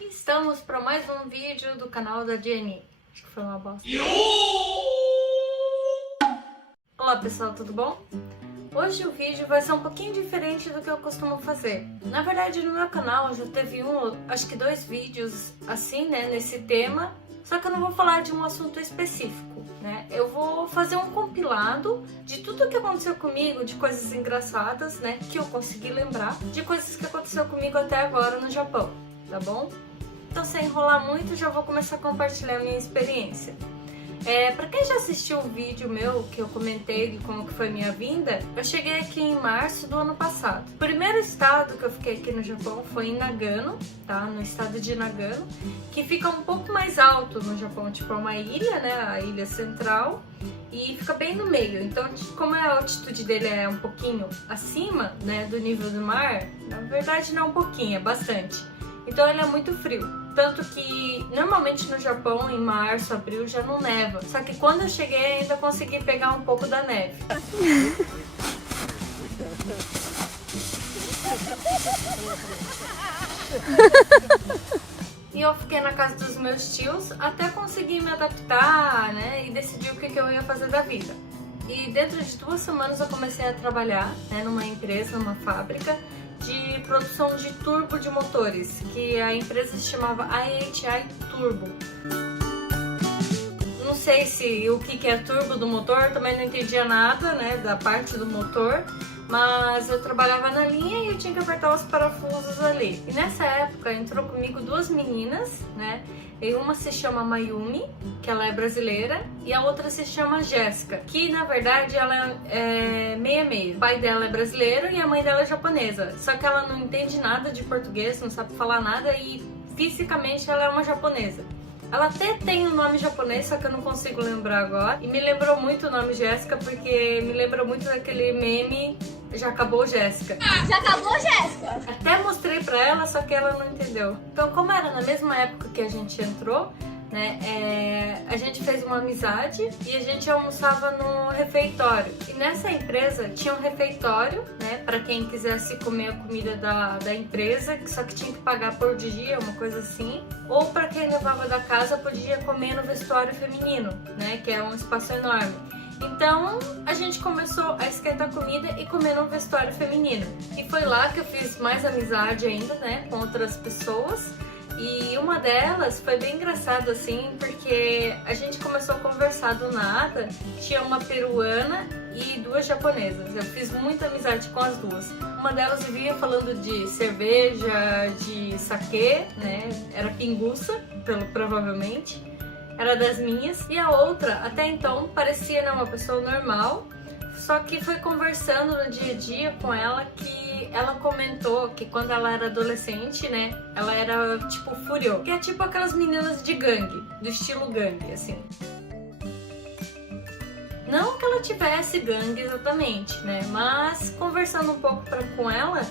E estamos para mais um vídeo do canal da Jenny. Acho que foi uma bosta. Olá pessoal, tudo bom? Hoje o vídeo vai ser um pouquinho diferente do que eu costumo fazer. Na verdade, no meu canal já teve acho que 2 vídeos assim, né, nesse tema. Só que eu não vou falar de um assunto específico, né? Eu vou fazer um compilado de tudo que aconteceu comigo, de coisas engraçadas, né, que eu consegui lembrar, de coisas que aconteceu comigo até agora no Japão, tá bom? Então, sem enrolar muito, já vou começar a compartilhar a minha experiência. Pra quem já assistiu o vídeo meu que eu comentei de como que foi minha vinda, eu cheguei aqui em março do ano passado. O primeiro estado que eu fiquei aqui no Japão foi em Nagano, tá? No estado de Nagano, que fica um pouco mais alto no Japão, tipo é uma ilha, né? A ilha central, e fica bem no meio. Então, como a altitude dele é um pouquinho acima, né, do nível do mar, na verdade não é um pouquinho, é bastante. Então ele é muito frio. Tanto que normalmente no Japão, em março, abril, já não neva. Só que quando eu cheguei ainda consegui pegar um pouco da neve. E eu fiquei na casa dos meus tios até conseguir me adaptar, né? E decidir o que eu ia fazer da vida. E dentro de 2 semanas eu comecei a trabalhar, né, numa empresa, numa fábrica de produção de turbo de motores, que a empresa se chamava IHI Turbo. Não sei se o que é turbo do motor, também não entendia nada, né, da parte do motor, mas eu trabalhava na linha e eu tinha que apertar os parafusos ali. E nessa época entrou comigo 2 meninas, né, e uma se chama Mayumi, que ela é brasileira, e a outra se chama Jéssica, que na verdade ela é meia-meia. O pai dela é brasileiro e a mãe dela é japonesa, só que ela não entende nada de português, não sabe falar nada e fisicamente ela é uma japonesa. Ela até tem um nome japonês, só que eu não consigo lembrar agora. E me lembrou muito o nome Jéssica, porque me lembra muito daquele meme Já Acabou Jéssica. Já acabou, Jéssica? Até mostrei pra ela, só que ela não entendeu. Então, como era na mesma época que a gente entrou, né, a gente fez uma amizade e a gente almoçava no refeitório. E nessa empresa tinha um refeitório, né, para quem quisesse comer a comida da empresa, só que tinha que pagar por dia, uma coisa assim. Ou para quem levava da casa podia comer no vestuário feminino, né, que é um espaço enorme. Então a gente começou a esquentar comida e comer no vestuário feminino. E foi lá que eu fiz mais amizade ainda, né, com outras pessoas. E uma delas foi bem engraçado assim, porque a gente começou a conversar do nada. Tinha uma peruana e 2 japonesas. Eu fiz muita amizade com as 2. Uma delas vivia falando de cerveja, de saquê, né? Era pinguça, provavelmente. Era das minhas. E a outra, até então, parecia, né, uma pessoa normal. Só que foi conversando no dia a dia com ela que ela comentou que quando ela era adolescente, né, ela era tipo furiosa, que é tipo aquelas meninas de gangue, do estilo gangue, assim. Não que ela tivesse gangue exatamente, né, mas conversando um pouco com ela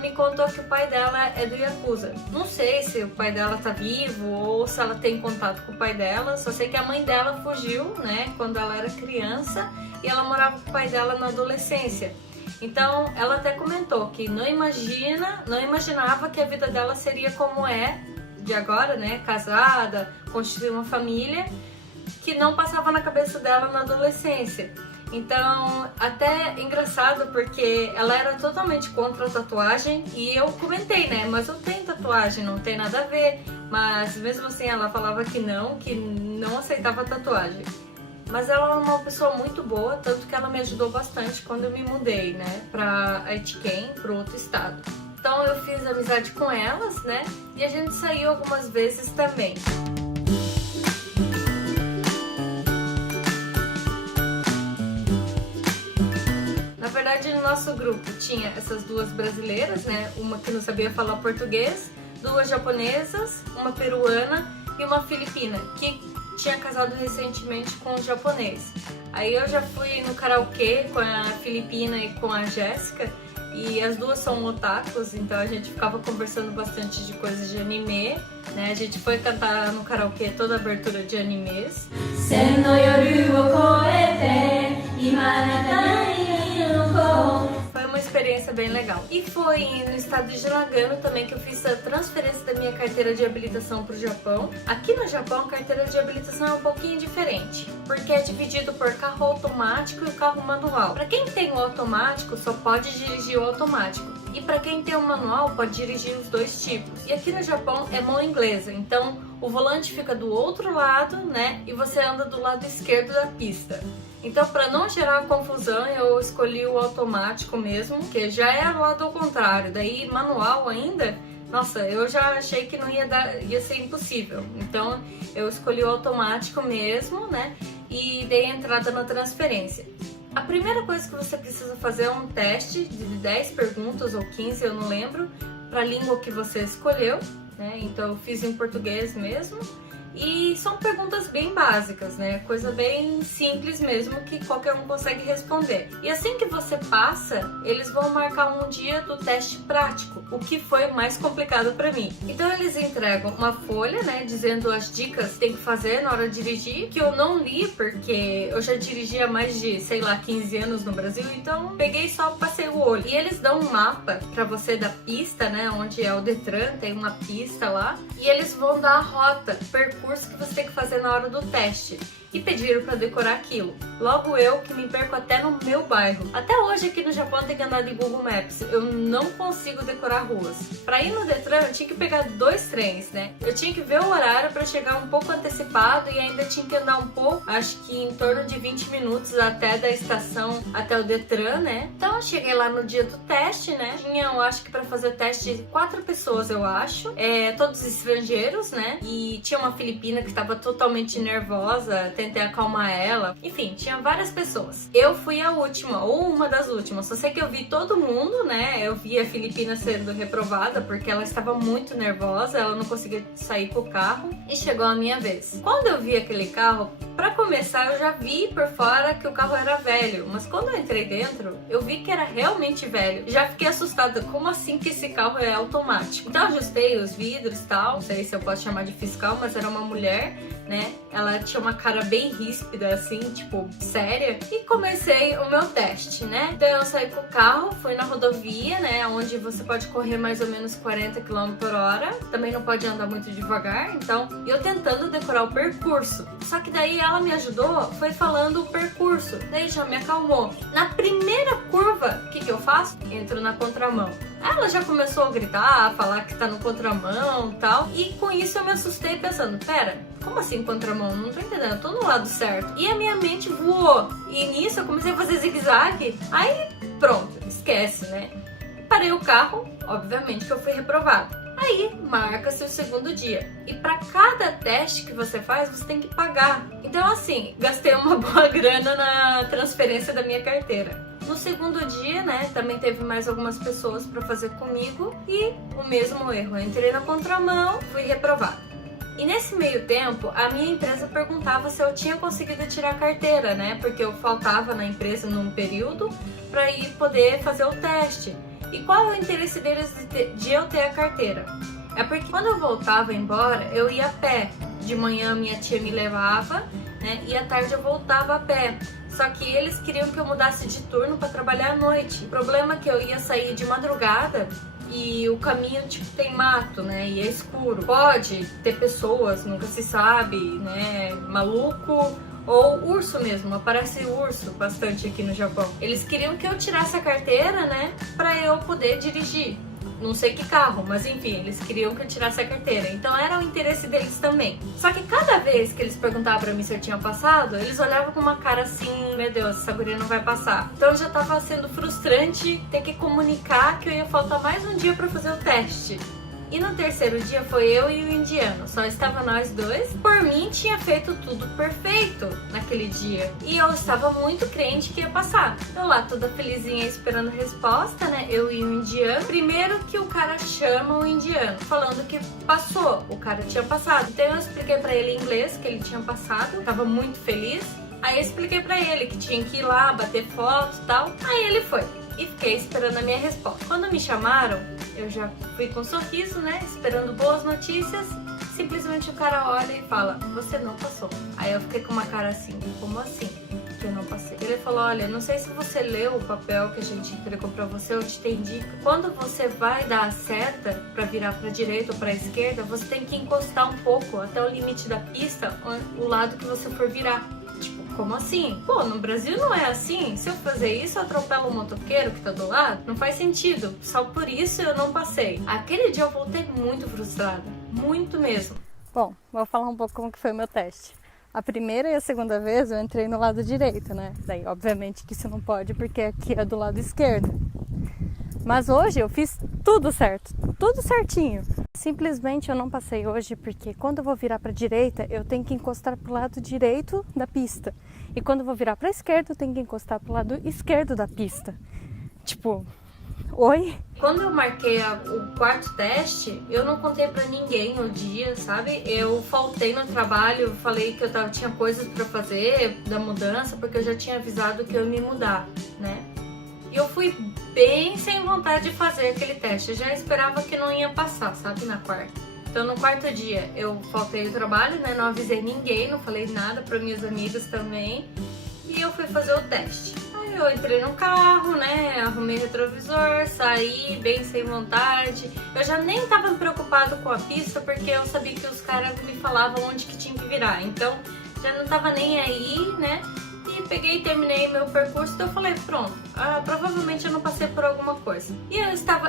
me contou que o pai dela é do Yakuza. Não sei se o pai dela tá vivo ou se ela tem contato com o pai dela, só sei que a mãe dela fugiu, né, quando ela era criança e ela morava com o pai dela na adolescência. Então, ela até comentou que não imaginava que a vida dela seria como é de agora, né, casada, constituir uma família, que não passava na cabeça dela na adolescência. Então, até engraçado porque ela era totalmente contra a tatuagem e eu comentei, né, mas eu tenho tatuagem, não tem nada a ver, mas mesmo assim ela falava que não aceitava tatuagem. Mas ela é uma pessoa muito boa, tanto que ela me ajudou bastante quando eu me mudei, né, pra Aitken, pro outro estado. Então eu fiz amizade com elas, né, e a gente saiu algumas vezes também. Na verdade, no nosso grupo tinha essas 2 brasileiras, né, uma que não sabia falar português, 2 japonesas, uma peruana e uma filipina, que tinha casado recentemente com um japonês. Aí eu já fui no karaokê com a Filipina e com a Jéssica, e as 2 são otakus, então a gente ficava conversando bastante de coisas de anime, né? A gente foi cantar no karaokê toda a abertura de animes. Foi uma experiência experiência bem legal. E foi no estado de Nagano também que eu fiz a transferência da minha carteira de habilitação para o Japão. Aqui no Japão, a carteira de habilitação é um pouquinho diferente, porque é dividido por carro automático e o carro manual. Para quem tem o automático, só pode dirigir o automático. E para quem tem o manual, pode dirigir os dois tipos. E aqui no Japão é mão inglesa, então o volante fica do outro lado, né? E você anda do lado esquerdo da pista. Então, para não gerar confusão, eu escolhi o automático mesmo, que já é do lado ao contrário. Daí, manual ainda, nossa, eu já achei que não ia ser impossível. Então, eu escolhi o automático mesmo, né? E dei a entrada na transferência. A primeira coisa que você precisa fazer é um teste de 10 perguntas ou 15, eu não lembro, para a língua que você escolheu, né? Então eu fiz em português mesmo. E são perguntas bem básicas, né? Coisa bem simples mesmo que qualquer um consegue responder. E assim que você passa, eles vão marcar um dia do teste prático, o que foi mais complicado para mim. Então eles entregam uma folha, né, dizendo as dicas que tem que fazer na hora de dirigir, que eu não li porque eu já dirigi há mais de, sei lá, 15 anos no Brasil, então peguei só, passei o olho. E eles dão um mapa para você da pista, né, onde é o Detran, tem uma pista lá, e eles vão dar a rota, percurso que você tem que fazer na hora do teste. E pediram para decorar aquilo. Logo eu, que me perco até no meu bairro. Até hoje aqui no Japão eu tenho que andar de Google Maps. Eu não consigo decorar ruas. Para ir no Detran eu tinha que pegar 2 trens, né? Eu tinha que ver o horário para chegar um pouco antecipado e ainda tinha que andar um pouco, acho que em torno de 20 minutos até da estação até o Detran, né? Então eu cheguei lá no dia do teste, né? Tinha, eu acho que para fazer o teste 4 pessoas, eu acho. Todos estrangeiros, né? E tinha uma filipina que estava totalmente nervosa, tentei acalmar ela. Enfim, tinha várias pessoas. Eu fui a última, ou uma das últimas. Só sei que eu vi todo mundo, né? Eu vi a Filipina sendo reprovada porque ela estava muito nervosa, ela não conseguia sair com o carro. E chegou a minha vez. Quando eu vi aquele carro, pra começar, eu já vi por fora que o carro era velho. Mas quando eu entrei dentro, eu vi que era realmente velho. Já fiquei assustada. Como assim que esse carro é automático? Então eu ajustei os vidros e tal. Não sei se eu posso chamar de fiscal, mas era uma mulher, né? Ela tinha uma cara bem ríspida, assim, tipo, séria. E comecei o meu teste, né? Então eu saí com o carro, fui na rodovia, né? Onde você pode correr mais ou menos 40 km/h. Também não pode andar muito devagar. Então, eu tentando decorar o percurso. Só que daí ela me ajudou, foi falando o percurso. Daí já me acalmou. Na primeira curva, o que eu faço? Entro na contramão. Ela já começou a gritar, a falar que tá no contramão e tal. E com isso eu me assustei pensando, pera, como assim contramão? Não tô entendendo, eu tô no lado certo. E a minha mente voou. E nisso eu comecei a fazer zigue-zague. Aí pronto, esquece, né? Parei o carro, obviamente que eu fui reprovada. Aí marca-se o segundo dia. E para cada teste que você faz, você tem que pagar. Então assim, gastei uma boa grana na transferência da minha carteira. No segundo dia, né, também teve mais algumas pessoas para fazer comigo e o mesmo erro. Eu entrei na contramão, fui reprovada. E nesse meio tempo, a minha empresa perguntava se eu tinha conseguido tirar a carteira, né? Porque eu faltava na empresa num período para ir poder fazer o teste. E qual é o interesse deles de eu ter a carteira? É porque quando eu voltava embora, eu ia a pé. De manhã minha tia me levava, né? E à tarde eu voltava a pé. Só que eles queriam que eu mudasse de turno para trabalhar à noite. O problema é que eu ia sair de madrugada e o caminho, tipo, tem mato, né? E é escuro. Pode ter pessoas, nunca se sabe, né? Maluco ou urso mesmo. Aparece urso bastante aqui no Japão. Eles queriam que eu tirasse a carteira, né? Pra eu poder dirigir. Não sei que carro, mas enfim, eles queriam que eu tirasse a carteira. Então era o interesse deles também. Só que cada vez que eles perguntavam pra mim se eu tinha passado, eles olhavam com uma cara assim, meu Deus, essa guria não vai passar. Então já tava sendo frustrante ter que comunicar que eu ia faltar mais um dia pra fazer o teste. E no terceiro dia foi eu e o indiano, só estava nós dois. Por mim, tinha feito tudo perfeito naquele dia. E eu estava muito crente que ia passar. Eu lá, toda felizinha, esperando a resposta, né? Eu e o indiano. Primeiro que o cara chama o indiano, falando que passou. O cara tinha passado. Então eu expliquei pra ele em inglês que ele tinha passado. Tava muito feliz. Aí eu expliquei pra ele que tinha que ir lá, bater foto e tal. Aí ele foi. E fiquei esperando a minha resposta. Quando me chamaram, eu já fui com um sorriso, né? Esperando boas notícias. Simplesmente o cara olha e fala, você não passou. Aí eu fiquei com uma cara assim, como assim? Que que eu não passei. Ele falou, olha, não sei se você leu o papel que a gente entregou pra você, onde tem dica. Quando você vai dar a seta pra virar pra direita ou pra esquerda, você tem que encostar um pouco até o limite da pista, o lado que você for virar. Tipo, como assim? Pô, no Brasil não é assim. Se eu fazer isso, eu atropelo o motoqueiro que tá do lado. Não faz sentido. Só por isso eu não passei. Aquele dia eu voltei muito frustrada. Muito mesmo. Bom, vou falar um pouco como que foi o meu teste. A primeira e a segunda vez eu entrei no lado direito, né? Daí, obviamente que isso não pode, porque aqui é do lado esquerdo. Mas hoje eu fiz tudo certo, tudo certinho. Simplesmente eu não passei hoje porque quando eu vou virar para a direita, eu tenho que encostar pro lado direito da pista. E quando eu vou virar para a esquerda, eu tenho que encostar pro lado esquerdo da pista. Tipo, oi? Quando eu marquei o quarto teste, eu não contei pra ninguém o dia, sabe? Eu faltei no trabalho, falei que eu tinha coisas pra fazer da mudança, porque eu já tinha avisado que eu ia me mudar, né? E eu fui bem sem vontade de fazer aquele teste. Eu já esperava que não ia passar, sabe? Na quarta. Então, no quarto dia, eu faltei o trabalho, né? Não avisei ninguém, não falei nada para minhas amigas também. E eu fui fazer o teste. Aí eu entrei no carro, né? Arrumei retrovisor, saí bem sem vontade. Eu já nem tava preocupado com a pista, porque eu sabia que os caras me falavam onde que tinha que virar. Então, já não tava nem aí, né? E peguei e terminei meu percurso, então eu falei, pronto, provavelmente eu não passei por alguma coisa. E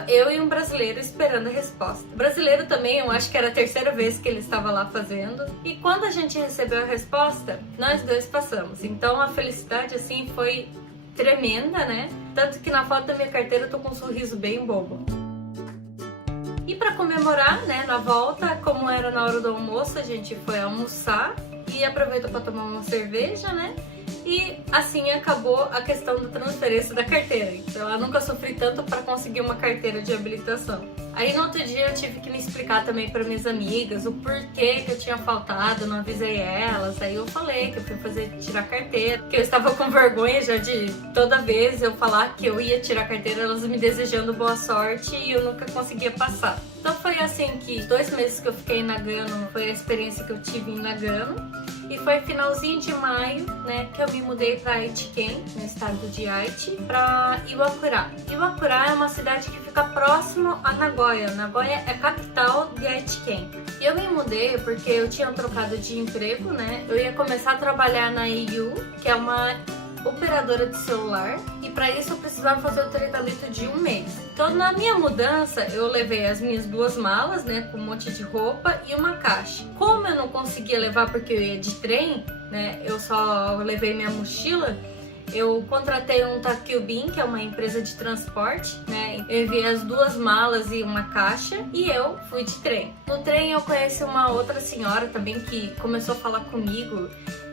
eu e um brasileiro esperando a resposta. O brasileiro também, eu acho que era a terceira vez que ele estava lá fazendo. E quando a gente recebeu a resposta, nós dois passamos. Então a felicidade, assim, foi tremenda, né? Tanto que na foto da minha carteira eu tô com um sorriso bem bobo. E para comemorar, né, na volta, como era na hora do almoço, a gente foi almoçar e aproveitou para tomar uma cerveja, né? E assim acabou a questão da transferência da carteira. Então eu nunca sofri tanto para conseguir uma carteira de habilitação. Aí no outro dia eu tive que me explicar também para minhas amigas o porquê que eu tinha faltado, não avisei elas. Aí eu falei que eu fui tirar carteira, que eu estava com vergonha já de toda vez eu falar que eu ia tirar carteira, elas me desejando boa sorte e eu nunca conseguia passar. Então foi assim que 2 meses que eu fiquei em Nagano, foi a experiência que eu tive em Nagano. E foi finalzinho de maio, né, que eu me mudei para Aitken, no estado de Aichi, para Iwakura. Iwakura é uma cidade que fica próximo a Nagoya. Nagoya é a capital de Aitken. E eu me mudei porque eu tinha trocado de emprego, né? Eu ia começar a trabalhar na IU, que é uma operadora de celular, e para isso eu precisava fazer o tratamento de 1 mês. Então na minha mudança eu levei as minhas 2 malas, né, com um monte de roupa e uma caixa. Como eu não conseguia levar porque eu ia de trem, né, eu só levei minha mochila. Eu contratei um Takkyubin, que é uma empresa de transporte, né? Eu enviei as 2 malas e uma caixa e eu fui de trem. No trem eu conheci uma outra senhora também que começou a falar comigo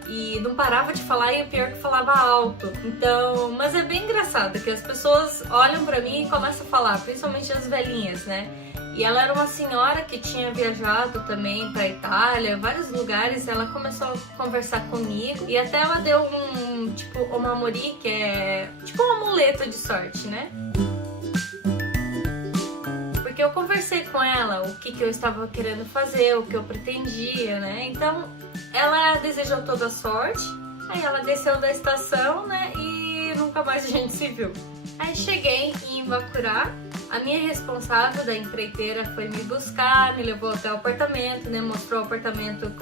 e não parava de falar, e o pior que falava alto. Então, mas é bem engraçado que as pessoas olham pra mim e começam a falar, principalmente as velhinhas, né? E ela era uma senhora que tinha viajado também pra Itália, vários lugares. Ela começou a conversar comigo e até ela deu um amori, que é tipo um amuleto de sorte, né? Porque eu conversei com ela o que eu estava querendo fazer, o que eu pretendia, né? Então ela desejou toda a sorte, aí ela desceu da estação, né? E nunca mais a gente se viu. Aí cheguei em Iwakura, a minha responsável da empreiteira foi me buscar, me levou até o apartamento, né? Mostrou o apartamento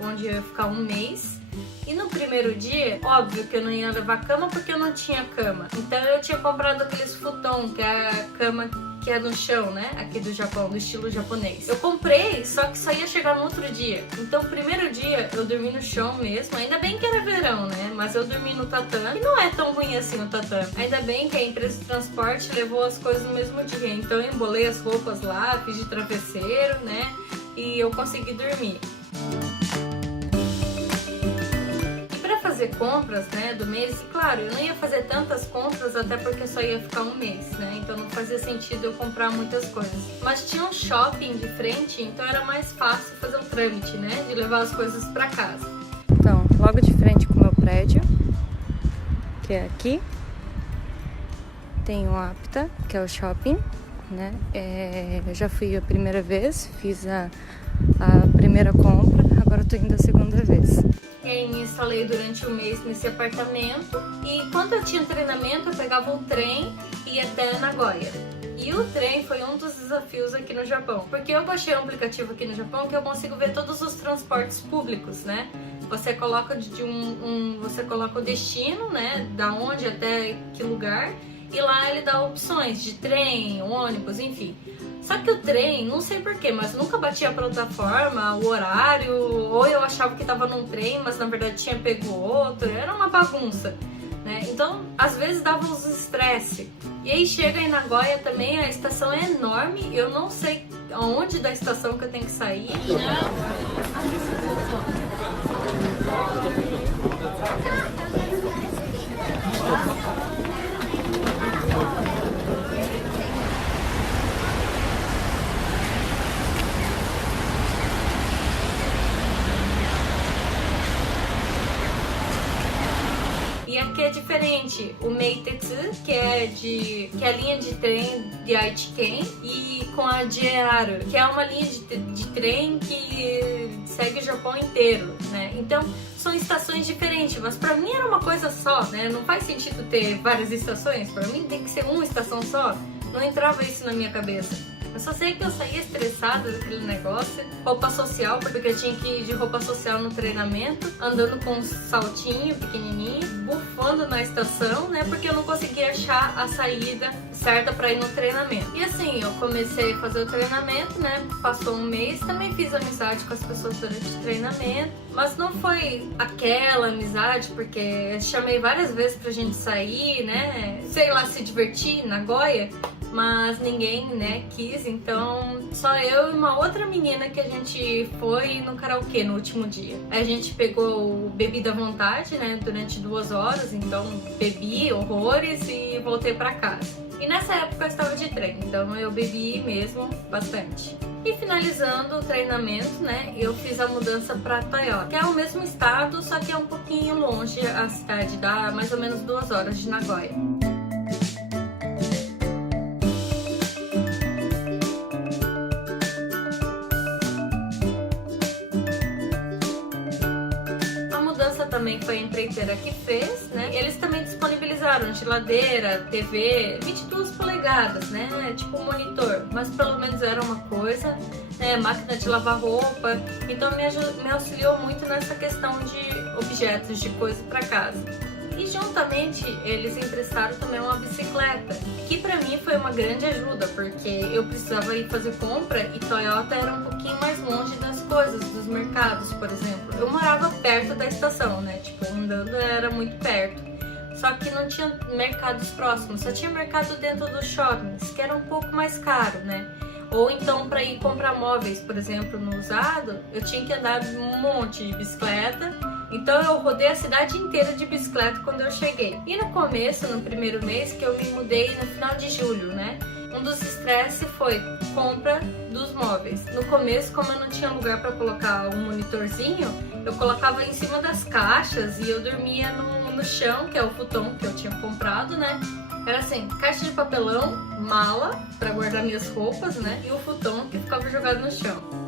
onde eu ia ficar 1 mês. E no primeiro dia, óbvio que eu não ia levar cama porque eu não tinha cama. Então eu tinha comprado aqueles futon, que é a cama que é no chão, né? Aqui do Japão, do estilo japonês. Eu comprei, só que só ia chegar no outro dia. Então, o primeiro dia eu dormi no chão mesmo. Ainda bem que era verão, né? Mas eu dormi no tatame. E não é tão ruim assim o tatame. Ainda bem que a empresa de transporte levou as coisas no mesmo dia. Então, eu embolei as roupas lá, fiz de travesseiro, né? E eu consegui dormir. Fazer compras, né, do mês, e claro, eu não ia fazer tantas compras até porque eu só ia ficar 1 mês, né, então não fazia sentido eu comprar muitas coisas, mas tinha um shopping de frente, então era mais fácil fazer um trâmite, né, de levar as coisas para casa. Então, logo de frente com o meu prédio, que é aqui, tem o Apta, que é o shopping, né, eu já fui a primeira vez, fiz a primeira compra. agora eu tô indo a segunda vez. E aí me instalei durante um mês nesse apartamento e quando eu tinha treinamento eu pegava o trem e ia até Nagoya. E o trem foi um dos desafios aqui no Japão, porque eu baixei um aplicativo aqui no Japão que eu consigo ver todos os transportes públicos, né? Você coloca você coloca o destino, né? Da onde até que lugar, e lá ele dá opções de trem, ônibus, enfim. Só que o trem, não sei porquê, mas nunca batia a plataforma, o horário, ou eu achava que tava num trem, mas na verdade tinha pego outro, era uma bagunça, né? Então, às vezes dava uns estresse. E aí chega em Nagoya também, a estação é enorme, eu não sei aonde da estação que eu tenho que sair. E aqui é diferente, o Meitetsu, que é a linha de trem de Aichiken, e com a JR, que é uma linha de trem que segue o Japão inteiro, né? Então, são estações diferentes, mas pra mim era uma coisa só, né? Não faz sentido ter várias estações, pra mim tem que ser uma estação só. Não entrava isso na minha cabeça. Eu só sei que eu saía estressada daquele negócio. Roupa social, porque eu tinha que ir de roupa social no treinamento, andando com um saltinho pequenininho, bufando na estação, né? Porque eu não conseguia achar a saída certa para ir no treinamento. E assim, eu comecei a fazer o treinamento, né? Passou um mês, também fiz amizade com as pessoas durante o treinamento, mas não foi aquela amizade, porque chamei várias vezes pra gente sair, né? Sei lá, se divertir na Nagoya, mas ninguém, né, quis, então só eu e uma outra menina que a gente foi no karaokê no último dia. A gente pegou bebida à vontade, né, durante 2 horas, então bebi horrores e voltei pra casa. E nessa época eu estava de trem, então eu bebi mesmo bastante. E finalizando o treinamento, né, eu fiz a mudança para Toyota, que é o mesmo estado, só que é um pouquinho longe a cidade, dá mais ou menos 2 horas de Nagoya. Também foi a empreiteira que fez, né? Eles também disponibilizaram geladeira, TV, 22 polegadas, né? Tipo um monitor, mas pelo menos era uma coisa, né? Máquina de lavar roupa, então me auxiliou muito nessa questão de objetos, de coisa para casa. E juntamente eles emprestaram também uma bicicleta, que pra mim foi uma grande ajuda, porque eu precisava ir fazer compra e Toyota era um pouquinho mais longe das coisas, dos mercados, por exemplo. Eu morava perto da estação, né? Tipo, andando era muito perto. Só que não tinha mercados próximos, só tinha mercado dentro dos shoppings, que era um pouco mais caro, né? Ou então para ir comprar móveis, por exemplo, no usado, eu tinha que andar um monte de bicicleta. Então eu rodei a cidade inteira de bicicleta quando eu cheguei. E no começo, no primeiro mês, que eu me mudei no final de julho, né? Um dos estresses foi compra dos móveis. No começo, como eu não tinha lugar para colocar um monitorzinho, eu colocava em cima das caixas e eu dormia no chão, que é o futon que eu tinha comprado, né? Era assim, caixa de papelão, mala para guardar minhas roupas, né? E o futon que ficava jogado no chão.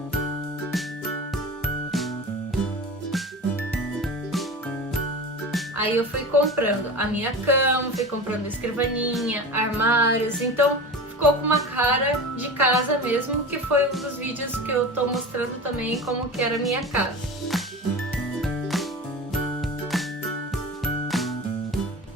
Aí eu fui comprando a minha cama, fui comprando escrivaninha, armários, então ficou com uma cara de casa mesmo, que foi um dos vídeos que eu tô mostrando também como que era a minha casa.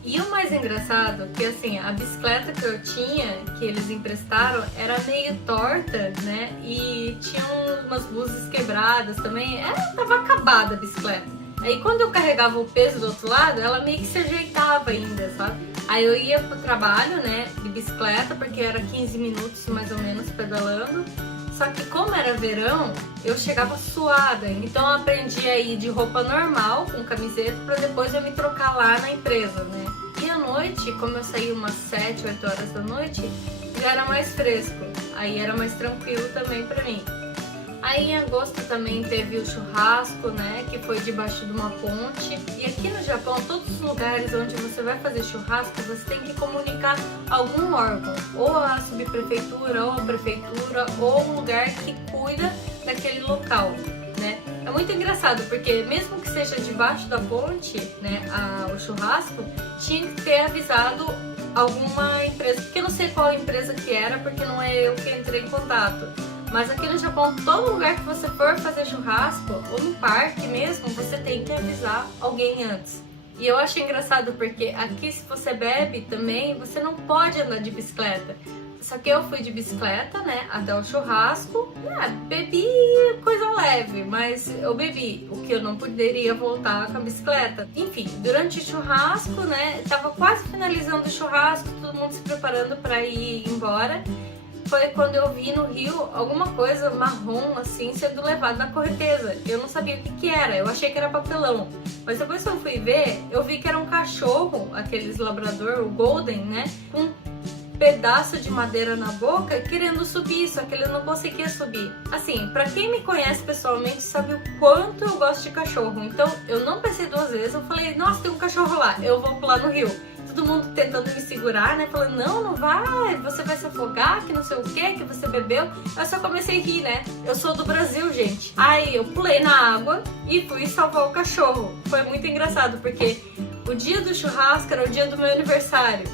E o mais engraçado que assim, a bicicleta que eu tinha, que eles emprestaram, era meio torta, né? E tinha umas luzes quebradas também, tava acabada a bicicleta. Aí quando eu carregava o peso do outro lado, ela meio que se ajeitava ainda, sabe? Aí eu ia pro trabalho, né, de bicicleta, porque era 15 minutos mais ou menos pedalando. Só que como era verão, eu chegava suada. Então eu aprendi a ir de roupa normal, com camiseta, pra depois eu me trocar lá na empresa, né? E à noite, como eu saí umas 7, 8 horas da noite, já era mais fresco. Aí era mais tranquilo também pra mim. Aí em agosto também teve o churrasco, né, que foi debaixo de uma ponte. E aqui no Japão, todos os lugares onde você vai fazer churrasco, você tem que comunicar algum órgão, ou a subprefeitura, ou a prefeitura, ou um lugar que cuida daquele local, né. É muito engraçado, porque mesmo que seja debaixo da ponte, né, o churrasco, tinha que ter avisado alguma empresa, porque eu não sei qual empresa que era, porque não é eu que entrei em contato. Mas aqui no Japão, todo lugar que você for fazer churrasco, ou no parque mesmo, você tem que avisar alguém antes. E eu acho engraçado porque aqui, se você bebe também, você não pode andar de bicicleta. Só que eu fui de bicicleta, né, até o churrasco. Bebi coisa leve, mas eu bebi. O que eu não poderia voltar com a bicicleta. Enfim, durante o churrasco, né, tava quase finalizando o churrasco, todo mundo se preparando para ir embora. Foi quando eu vi no rio alguma coisa marrom, assim, sendo levado na correnteza. Eu não sabia o que era, eu achei que era papelão. Mas depois que eu fui ver, eu vi que era um cachorro, aqueles labrador, o Golden, né, com um pedaço de madeira na boca, querendo subir, só que ele não conseguia subir. Assim, pra quem me conhece pessoalmente, sabe o quanto eu gosto de cachorro. Então, eu não pensei duas vezes, eu falei, nossa, tem um cachorro lá, eu vou pular no rio. Todo mundo tentando me segurar, né? Falando, não vai, você vai se afogar, que não sei o que você bebeu. Eu só comecei a rir, né? Eu sou do Brasil, gente. Aí eu pulei na água e fui salvar o cachorro. Foi muito engraçado, porque o dia do churrasco era o dia do meu aniversário.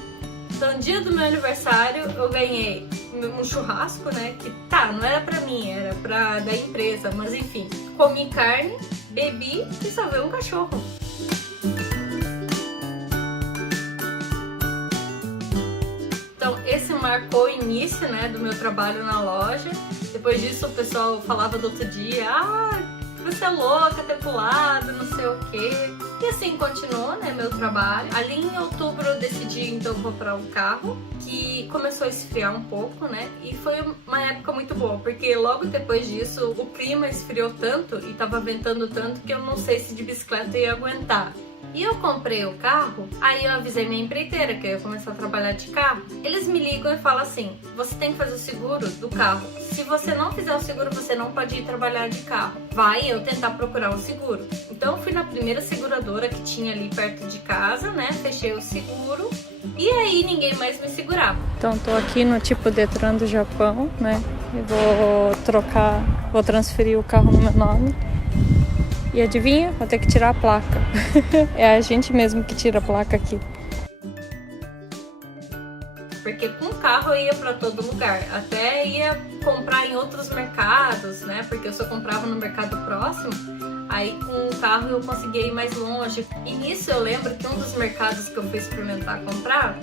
Então, no dia do meu aniversário, eu ganhei um churrasco, né? Que não era pra mim, era da empresa. Mas enfim, comi carne, bebi e salvei um cachorro. Então, esse marcou o início, né, do meu trabalho na loja. Depois disso, o pessoal falava do outro dia, você é louca, ter pulado, não sei o quê. E assim continuou, né, meu trabalho. Ali em outubro eu decidi, então, comprar um carro, que começou a esfriar um pouco, né, e foi uma época muito boa, porque logo depois disso, o clima esfriou tanto e tava ventando tanto que eu não sei se de bicicleta eu ia aguentar. E eu comprei o carro, aí eu avisei minha empreiteira que eu ia começar a trabalhar de carro. Eles me ligam e falam assim, você tem que fazer o seguro do carro. Se você não fizer o seguro, você não pode ir trabalhar de carro. Vai eu tentar procurar um seguro. Então eu fui na primeira seguradora que tinha ali perto de casa, né? Fechei o seguro e aí ninguém mais me segurava. Então tô aqui no tipo Detran do Japão, né? Eu vou transferir o carro no meu nome. E adivinha? Vou ter que tirar a placa. É a gente mesmo que tira a placa aqui. Porque com o carro eu ia pra todo lugar. Até ia comprar em outros mercados, né? Porque eu só comprava no mercado próximo. Aí com o carro eu conseguia ir mais longe. E nisso eu lembro que um dos mercados que eu fui experimentar comprar,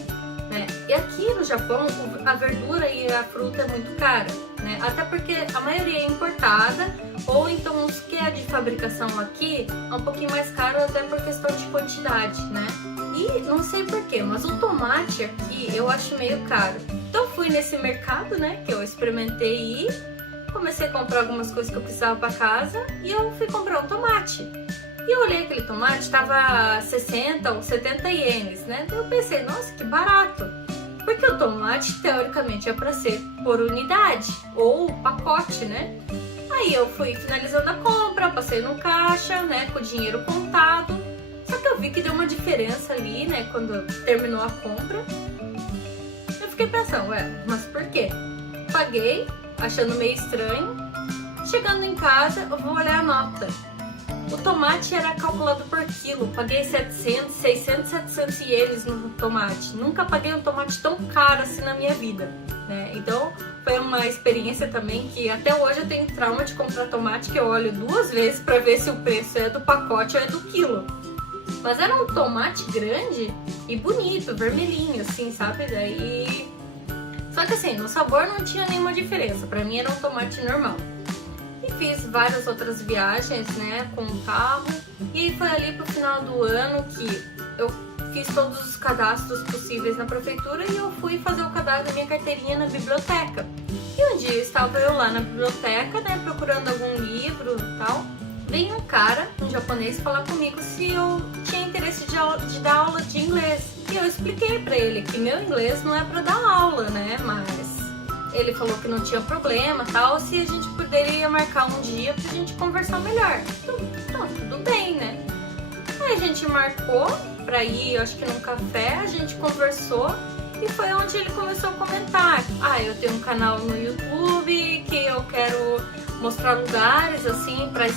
né? E aqui no Japão a verdura e a fruta é muito cara, né? Até porque a maioria é importada, ou então os que é de fabricação aqui é um pouquinho mais caro, até por questão de quantidade, né? E não sei porquê, mas o tomate aqui eu acho meio caro. Então fui nesse mercado, né, que eu experimentei ir, comecei a comprar algumas coisas que eu precisava para casa e eu fui comprar um tomate. E eu olhei aquele tomate, tava 60 ou 70 ienes, né? Então eu pensei, nossa, que barato. Porque o tomate, teoricamente, é para ser por unidade, ou pacote, né? Aí eu fui finalizando a compra, passei no caixa, né, com o dinheiro contado. Só que eu vi que deu uma diferença ali, né, quando terminou a compra. Eu fiquei pensando, mas por quê? Paguei, achando meio estranho. Chegando em casa, eu vou olhar a nota. O tomate era calculado por quilo, paguei 700, 600, 700 ienes no tomate. Nunca paguei um tomate tão caro assim na minha vida, né? Então foi uma experiência também que até hoje eu tenho trauma de comprar tomate, que eu olho duas vezes para ver se o preço é do pacote ou é do quilo. Mas era um tomate grande e bonito, vermelhinho assim, sabe? Daí... Só que assim, no sabor não tinha nenhuma diferença, pra mim era um tomate normal. E fiz várias outras viagens, né, com o carro. E aí foi ali pro final do ano que eu fiz todos os cadastros possíveis na prefeitura e eu fui fazer o cadastro da minha carteirinha na biblioteca. E um dia estava eu lá na biblioteca, né, procurando algum livro e tal. Veio um cara, um japonês, falar comigo se eu tinha interesse de dar aula de inglês. E eu expliquei pra ele que meu inglês não é pra dar aula, né, mas... Ele falou que não tinha problema, tal, se a gente poderia marcar um dia pra gente conversar melhor. Então, tudo bem, né? Aí a gente marcou pra ir, acho que num café, a gente conversou e foi onde ele começou a comentar. Eu tenho um canal no YouTube que eu quero mostrar lugares, assim, pra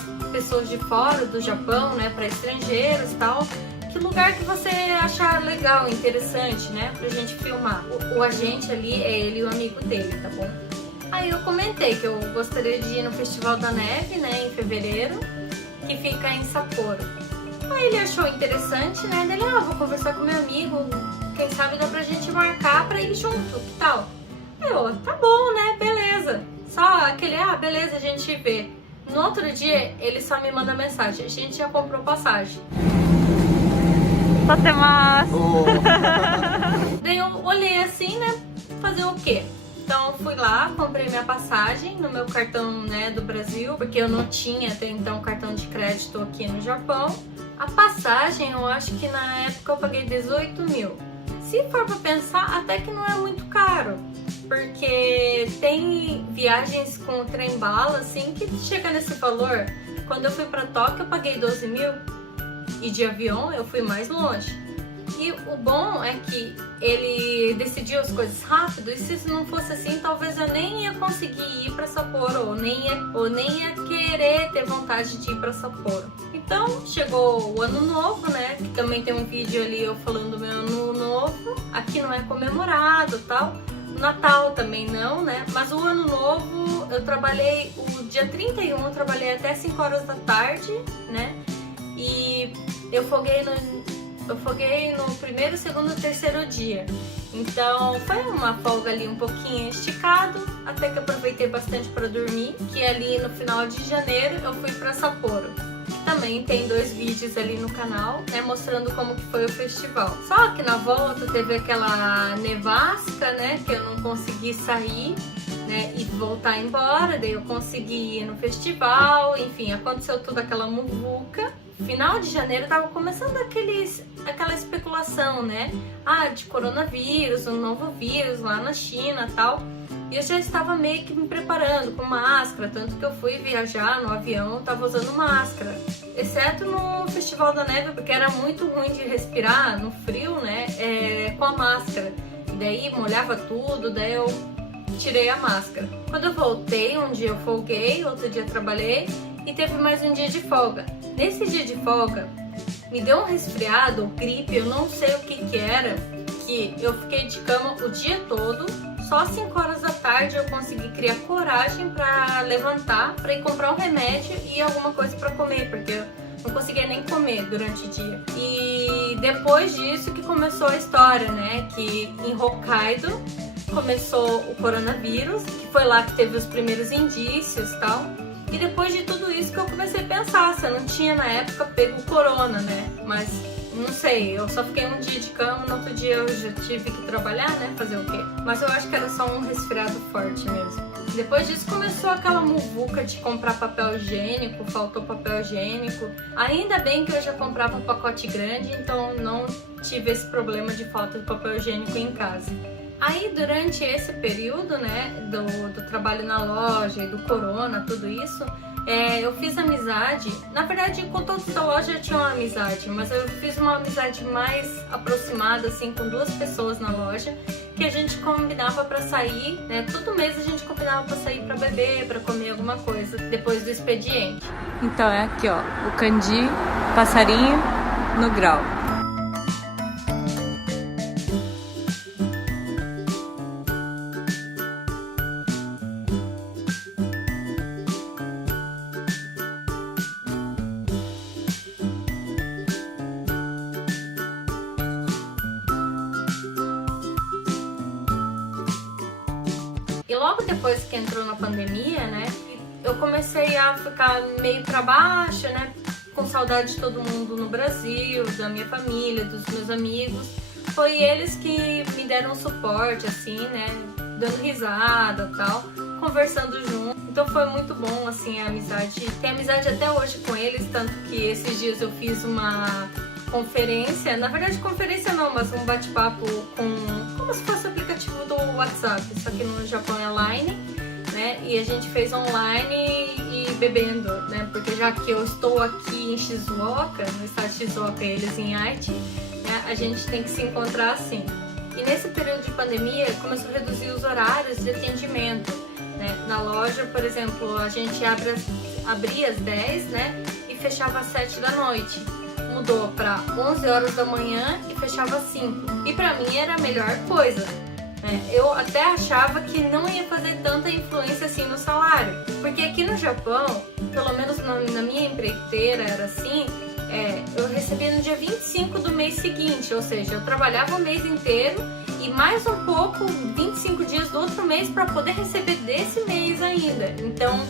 pessoas de fora do Japão, né, para estrangeiros e tal. Que lugar que você achar legal, interessante, né, pra gente filmar. O agente ali é ele e o amigo dele, tá bom? Aí eu comentei que eu gostaria de ir no Festival da Neve, né, em fevereiro, que fica em Sapporo. Aí ele achou interessante, né, dele, vou conversar com meu amigo, quem sabe dá pra gente marcar pra ir junto, que tal? Eu, tá bom, né, beleza. Só aquele, beleza, a gente vê. No outro dia, ele só me manda mensagem, a gente já comprou passagem. Daí eu olhei assim, né, fazer o quê? Então fui lá, comprei minha passagem no meu cartão, né, do Brasil, porque eu não tinha até então cartão de crédito aqui no Japão. A passagem, eu acho que na época eu paguei 18 mil. Se for pra pensar, até que não é muito caro, porque tem viagens com o trem-bala, assim, que chega nesse valor. Quando eu fui pra Tóquio, eu paguei 12 mil, e de avião eu fui mais longe. E o bom é que ele decidiu as coisas rápido, e se não fosse assim, talvez eu nem ia conseguir ir para Sapporo, ou nem ia querer ter vontade de ir para Sapporo. Então chegou o ano novo, né? Que também tem um vídeo ali eu falando do meu ano novo. Aqui não é comemorado, tal. O Natal também não, né? Mas o ano novo eu trabalhei, o dia 31 eu trabalhei até 5 horas da tarde, né? E eu foguei no primeiro, segundo e terceiro dia. Então foi uma folga ali um pouquinho esticado, até que eu aproveitei bastante para dormir, que ali no final de janeiro eu fui para Sapporo. Também tem 2 vídeos ali no canal, né, mostrando como que foi o festival. Só que na volta teve aquela nevasca, né, que eu não consegui sair, né, e voltar embora, daí eu consegui ir no festival, enfim, aconteceu toda aquela muvuca. Final de janeiro tava começando aquela especulação, né? De coronavírus, um novo vírus lá na China e tal. E eu já estava meio que me preparando com máscara, tanto que eu fui viajar no avião, eu tava usando máscara. Exceto no Festival da Neve, porque era muito ruim de respirar no frio, né? Com a máscara. E daí molhava tudo, daí eu tirei a máscara. Quando eu voltei, um dia eu folguei, outro dia eu trabalhei e teve mais um dia de folga. Nesse dia de folga, me deu um resfriado, gripe, eu não sei o que era, que eu fiquei de cama o dia todo, só às 5 horas da tarde eu consegui criar coragem pra levantar, pra ir comprar um remédio e alguma coisa pra comer, porque eu não conseguia nem comer durante o dia. E depois disso que começou a história, né, que em Hokkaido começou o coronavírus, que foi lá que teve os primeiros indícios e tal. E depois de tudo isso que eu comecei a pensar, se eu não tinha na época pego o corona, né? Mas não sei, eu só fiquei um dia de cama, no outro dia eu já tive que trabalhar, né? Fazer o quê? Mas eu acho que era só um resfriado forte mesmo. Depois disso começou aquela muvuca de comprar papel higiênico, faltou papel higiênico. Ainda bem que eu já comprava um pacote grande, então não tive esse problema de falta de papel higiênico em casa. Aí, durante esse período, né, do trabalho na loja e do corona, tudo isso, eu fiz amizade. Na verdade, com todos da loja eu tinha uma amizade, mas eu fiz uma amizade mais aproximada, assim, com 2 pessoas na loja, que a gente combinava pra sair, né, todo mês a gente combinava pra sair pra beber, pra comer alguma coisa, depois do expediente. Então é aqui, ó, o kanji, passarinho no grau. E logo depois que entrou na pandemia, né, eu comecei a ficar meio pra baixo, né, com saudade de todo mundo no Brasil, da minha família, dos meus amigos. Foi eles que me deram suporte, assim, né, dando risada e tal, conversando junto. Então foi muito bom, assim, a amizade. Tenho amizade até hoje com eles, tanto que esses dias eu fiz uma conferência, na verdade conferência não, mas um bate-papo como se fosse o aplicativo do WhatsApp, só que no Japão é Line, né? E a gente fez online e bebendo, né? Porque já que eu estou aqui em Shizuoka, no estado de Shizuoka e eles em Aichi, né? A gente tem que se encontrar assim. E nesse período de pandemia começou a reduzir os horários de atendimento, né? Na loja, por exemplo, a gente abre abria às 10, né, e fechava às 7 da noite. Mudou para 11 horas da manhã e fechava às 5. E pra mim era a melhor coisa. Eu até achava que não ia fazer tanta influência assim no salário. Porque aqui no Japão, pelo menos na minha empreiteira era assim, eu recebia no dia 25 do mês seguinte. Ou seja, eu trabalhava o mês inteiro e mais um pouco, 25 dias do outro mês para poder receber desse mês ainda. Então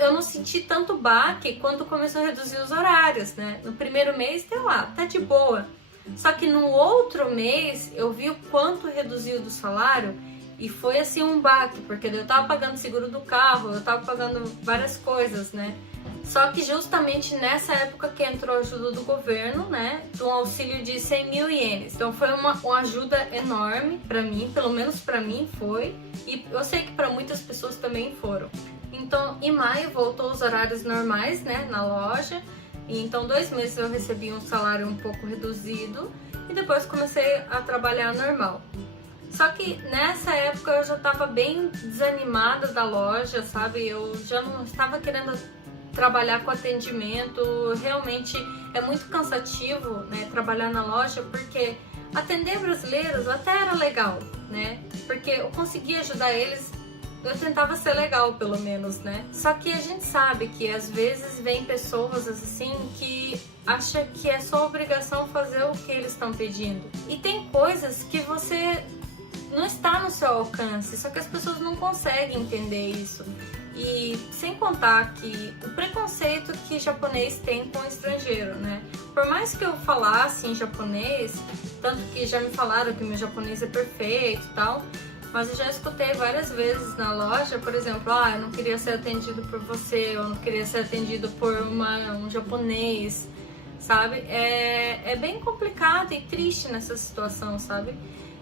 eu não senti tanto baque quando começou a reduzir os horários, né? No primeiro mês, deu lá, tá de boa. Só que no outro mês, eu vi o quanto reduziu do salário e foi assim um baque, porque eu tava pagando seguro do carro, eu tava pagando várias coisas, né? Só que justamente nessa época que entrou a ajuda do governo, né? De um auxílio de 100 mil ienes. Então foi uma ajuda enorme pra mim, pelo menos pra mim foi. E eu sei que pra muitas pessoas também foram. Então, em maio voltou os horários normais, né, na loja. E então, 2 meses eu recebi um salário um pouco reduzido e depois comecei a trabalhar normal. Só que nessa época eu já estava bem desanimada da loja, sabe? Eu já não estava querendo trabalhar com atendimento. Realmente é muito cansativo, né, trabalhar na loja, porque atender brasileiros até era legal, né? Porque eu conseguia ajudar eles. Eu tentava ser legal, pelo menos, né? Só que a gente sabe que às vezes vem pessoas assim que acham que é sua obrigação fazer o que eles estão pedindo. E tem coisas que você não está no seu alcance, só que as pessoas não conseguem entender isso. E sem contar que o preconceito que japonês tem com o estrangeiro, né? Por mais que eu falasse em japonês, tanto que já me falaram que meu japonês é perfeito e tal, mas eu já escutei várias vezes na loja, por exemplo, eu não queria ser atendido por você, eu não queria ser atendido por um japonês, sabe? É bem complicado e triste nessa situação, sabe?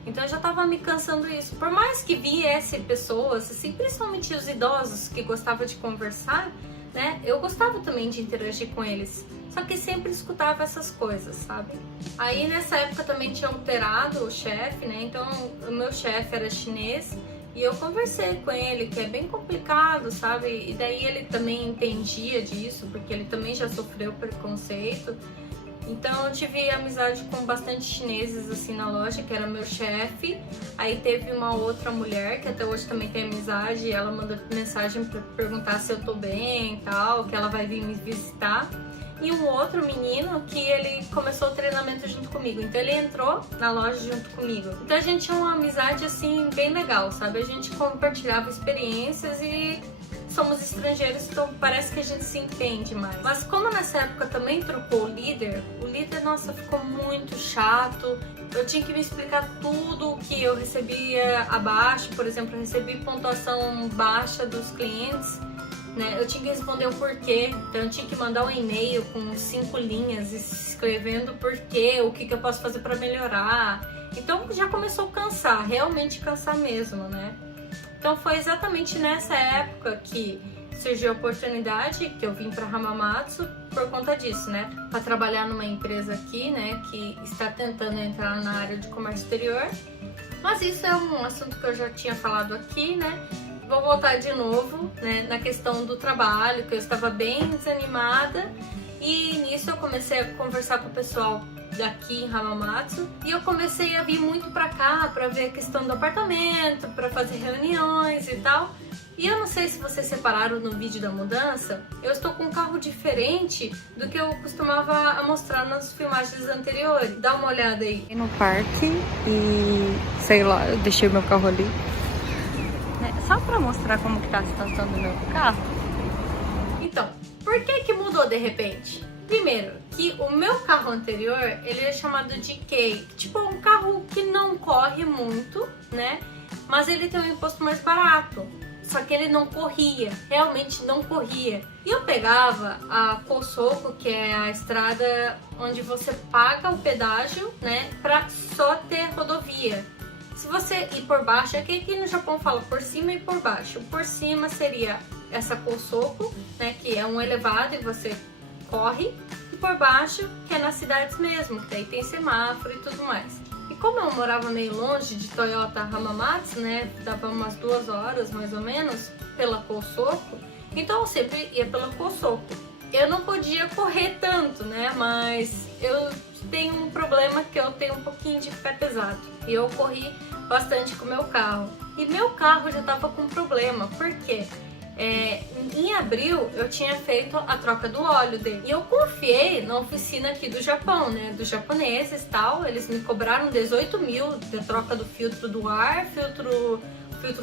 Então eu já tava me cansando disso. Por mais que viesse pessoas, assim, principalmente os idosos que gostavam de conversar, né? Eu gostava também de interagir com eles. Só que sempre escutava essas coisas, sabe? Aí nessa época também tinha alterado o chefe, né? Então o meu chefe era chinês e eu conversei com ele, que é bem complicado, sabe? E daí ele também entendia disso, porque ele também já sofreu preconceito. Então eu tive amizade com bastante chineses assim na loja, que era meu chefe. Aí teve uma outra mulher que até hoje também tem amizade, e ela manda mensagem para perguntar se eu tô bem e tal, que ela vai vir me visitar. E um outro menino que ele começou o treinamento junto comigo, então ele entrou na loja junto comigo. Então a gente tinha uma amizade assim bem legal, sabe? A gente compartilhava experiências e somos estrangeiros, então parece que a gente se entende mais. Mas como nessa época também trocou o líder, nossa, ficou muito chato. Eu tinha que me explicar tudo o que eu recebia abaixo. Por exemplo, eu recebi pontuação baixa dos clientes, né? Eu tinha que responder o porquê. Então eu tinha que mandar um e-mail com 5 linhas escrevendo o porquê, o que eu posso fazer para melhorar. Então já começou a cansar, realmente cansar mesmo, né? Então foi exatamente nessa época que surgiu a oportunidade que eu vim para Hamamatsu por conta disso, né? Para trabalhar numa empresa aqui, né? Que está tentando entrar na área de comércio exterior. Mas isso é um assunto que eu já tinha falado aqui, né? Vou voltar de novo, né? Na questão do trabalho, que eu estava bem desanimada. E nisso eu comecei a conversar com o pessoal daqui em Hamamatsu e eu comecei a vir muito pra cá pra ver a questão do apartamento, pra fazer reuniões e tal. E eu não sei se vocês separaram no vídeo da mudança, eu estou com um carro diferente do que eu costumava mostrar nas filmagens anteriores. Dá uma olhada aí. No parque e sei lá, eu deixei meu carro ali. Só pra mostrar como que tá a situação do meu carro. Então, por que mudou de repente? Primeiro, que o meu carro anterior, ele é chamado de Kei, tipo um carro que não corre muito, né? Mas ele tem um imposto mais barato. Só que ele não corria, realmente não corria. E eu pegava a Kosoko, que é a estrada onde você paga o pedágio, né? Pra só ter rodovia. Se você ir por baixo, aqui no Japão fala por cima e por baixo. Por cima seria essa Kosoko, né? Que é um elevado e você corre, e por baixo, que é nas cidades mesmo, que daí tem semáforo e tudo mais. E como eu morava meio longe de Toyota Hamamatsu, né, dava umas 2 horas mais ou menos pela Kosoko, Então eu sempre ia pela Cosoco. Eu não podia correr tanto, né? Mas eu tenho um problema que eu tenho um pouquinho de pé pesado. E eu corri bastante com o meu carro. E meu carro já tava com problema. Por quê? Em abril eu tinha feito a troca do óleo dele. E eu confiei na oficina aqui do Japão, né? Dos japoneses e tal. Eles me cobraram 18 mil da troca do filtro do ar, filtro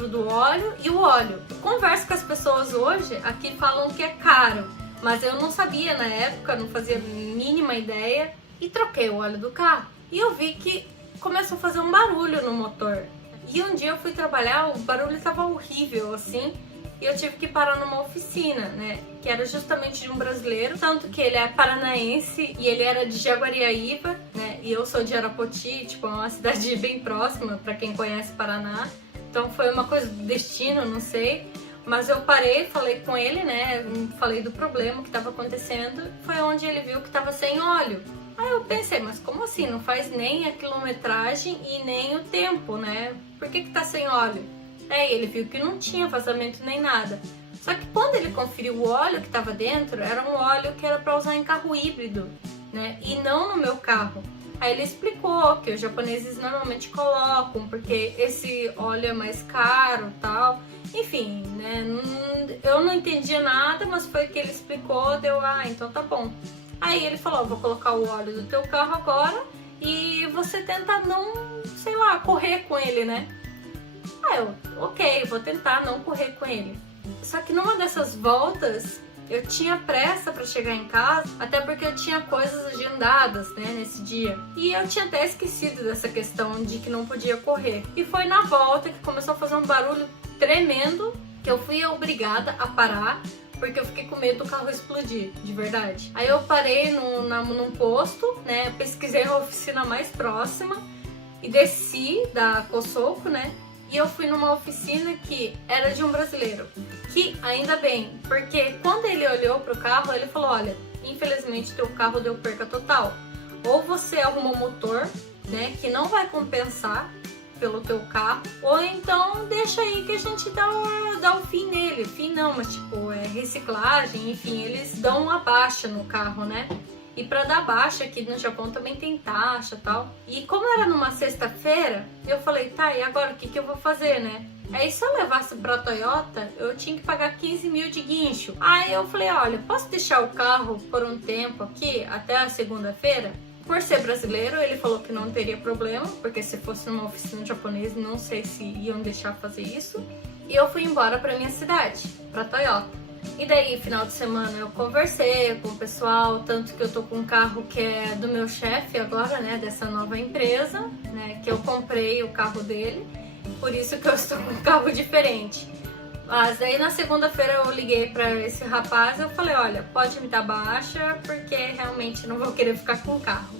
do óleo e o óleo. Eu converso com as pessoas hoje, aqui falam que é caro. Mas eu não sabia na época, não fazia a mínima ideia. E troquei o óleo do carro. E eu vi que começou a fazer um barulho no motor. E um dia eu fui trabalhar, o barulho estava horrível, assim. E eu tive que parar numa oficina, né? Que era justamente de um brasileiro. Tanto que ele é paranaense e ele era de Jaguariaíva, né? E eu sou de Arapoti, tipo, é uma cidade bem próxima, para quem conhece Paraná. Então foi uma coisa do destino, não sei. Mas eu parei, falei com ele, né? Falei do problema que estava acontecendo. Foi onde ele viu que estava sem óleo. Aí eu pensei, mas como assim? Não faz nem a quilometragem e nem o tempo, né? Por que tá sem óleo? Ele viu que não tinha vazamento nem nada. Só que quando ele conferiu o óleo que estava dentro, era um óleo que era para usar em carro híbrido, né? E não no meu carro. Aí ele explicou que os japoneses normalmente colocam, porque esse óleo é mais caro e tal. Enfim, né? Eu não entendia nada, mas foi o que ele explicou, deu, então tá bom. Aí ele falou, vou colocar o óleo do teu carro agora e você tenta não, sei lá, correr com ele, né? Aí eu, ok, vou tentar não correr com ele. Só que numa dessas voltas, eu tinha pressa para chegar em casa, até porque eu tinha coisas agendadas, né, nesse dia. E eu tinha até esquecido dessa questão de que não podia correr. E foi na volta que começou a fazer um barulho tremendo, que eu fui obrigada a parar, porque eu fiquei com medo do carro explodir, de verdade. Aí eu parei num posto, né, pesquisei a oficina mais próxima e desci da Cosoco, né, e eu fui numa oficina que era de um brasileiro. Que ainda bem, porque quando ele olhou pro carro, ele falou, olha, infelizmente teu carro deu perca total. Ou você arruma um motor, né, que não vai compensar pelo teu carro, ou então deixa aí que a gente dá o fim nele. Fim não, mas tipo, reciclagem, enfim, eles dão uma baixa no carro, né? E pra dar baixa aqui no Japão também tem taxa e tal. E como era numa sexta-feira, eu falei, tá, e agora o que eu vou fazer, né? Aí se eu levasse pra Toyota, eu tinha que pagar 15 mil de guincho. Aí eu falei, olha, posso deixar o carro por um tempo aqui, até a segunda-feira? Por ser brasileiro, ele falou que não teria problema, porque se fosse numa oficina japonesa, não sei se iam deixar fazer isso. E eu fui embora pra minha cidade, pra Toyota. E daí, final de semana, eu conversei com o pessoal, tanto que eu tô com um carro que é do meu chefe agora, né, dessa nova empresa, né, que eu comprei o carro dele, por isso que eu estou com um carro diferente. Mas aí na segunda-feira eu liguei pra esse rapaz e eu falei, olha, pode me dar baixa, porque realmente não vou querer ficar com o carro.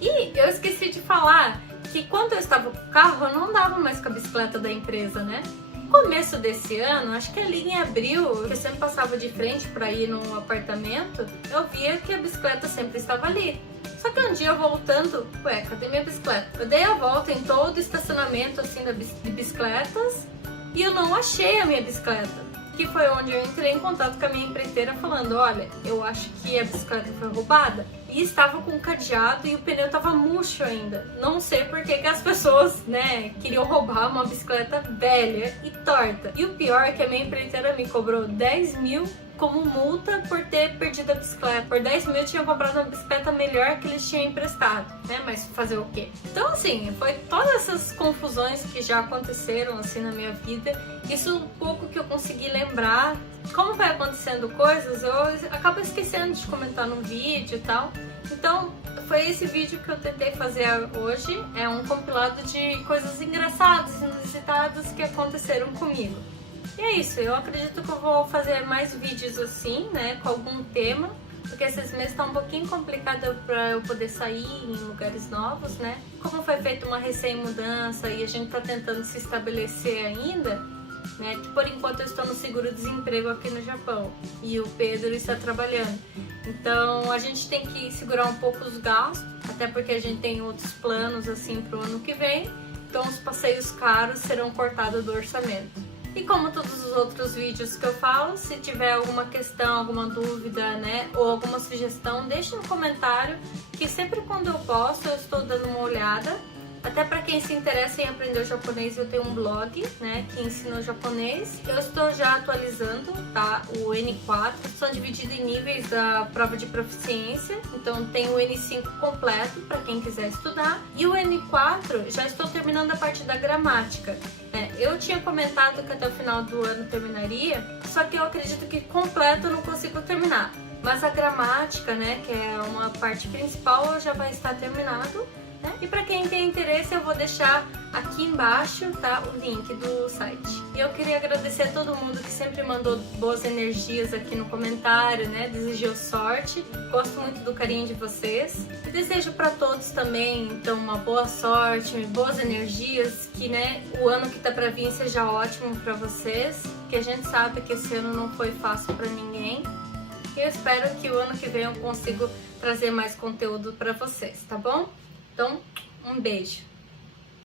E eu esqueci de falar que quando eu estava com o carro, eu não andava mais com a bicicleta da empresa, né? No começo desse ano, acho que ali em abril, eu sempre passava de frente para ir no apartamento, eu via que a bicicleta sempre estava ali. Só que um dia voltando, cadê minha bicicleta? Eu dei a volta em todo o estacionamento assim de bicicletas e eu não achei a minha bicicleta. Que foi onde eu entrei em contato com a minha empreiteira falando, olha, eu acho que a bicicleta foi roubada. E estava com cadeado e o pneu estava murcho ainda. Não sei por que as pessoas, né, queriam roubar uma bicicleta velha e torta. E o pior é que a minha empreiteira me cobrou 10 mil como multa por ter perdido a bicicleta. Por 10 mil eu tinha comprado uma bicicleta melhor que eles tinham emprestado, né? Mas fazer o quê? Então assim, foi todas essas confusões que já aconteceram assim na minha vida. Isso um pouco que eu consegui lembrar. Como vai acontecendo coisas, eu acabo esquecendo de comentar no vídeo e tal. Então, foi esse vídeo que eu tentei fazer hoje. É um compilado de coisas engraçadas, inusitadas que aconteceram comigo. E é isso, eu acredito que eu vou fazer mais vídeos assim, né, com algum tema, porque esses meses tá um pouquinho complicado para eu poder sair em lugares novos, né? Como foi feita uma recém-mudança e a gente tá tentando se estabelecer ainda, né, que por enquanto eu estou no seguro-desemprego aqui no Japão e o Pedro está trabalhando. Então a gente tem que segurar um pouco os gastos, até porque a gente tem outros planos assim pro ano que vem, então os passeios caros serão cortados do orçamento. E como todos os outros vídeos que eu falo, se tiver alguma questão, alguma dúvida, né, ou alguma sugestão, deixe no comentário, que sempre quando eu posso eu estou dando uma olhada. Até para quem se interessa em aprender o japonês, eu tenho um blog, né, que ensina o japonês. Eu estou já atualizando, tá, o N4, são divididos em níveis da prova de proficiência. Então tem o N5 completo para quem quiser estudar. E o N4 já estou terminando a parte da gramática. Eu tinha comentado que até o final do ano terminaria, só que eu acredito que completo eu não consigo terminar. Mas a gramática, né, que é uma parte principal, já vai estar terminado. E para quem tem interesse, eu vou deixar aqui embaixo, tá, o link do site. E eu queria agradecer a todo mundo que sempre mandou boas energias aqui no comentário, né, desejou sorte. Gosto muito do carinho de vocês. E desejo para todos também, então, uma boa sorte, boas energias, que, né, o ano que tá para vir seja ótimo para vocês, que a gente sabe que esse ano não foi fácil para ninguém. E eu espero que o ano que vem eu consiga trazer mais conteúdo para vocês, tá bom? Então, um beijo!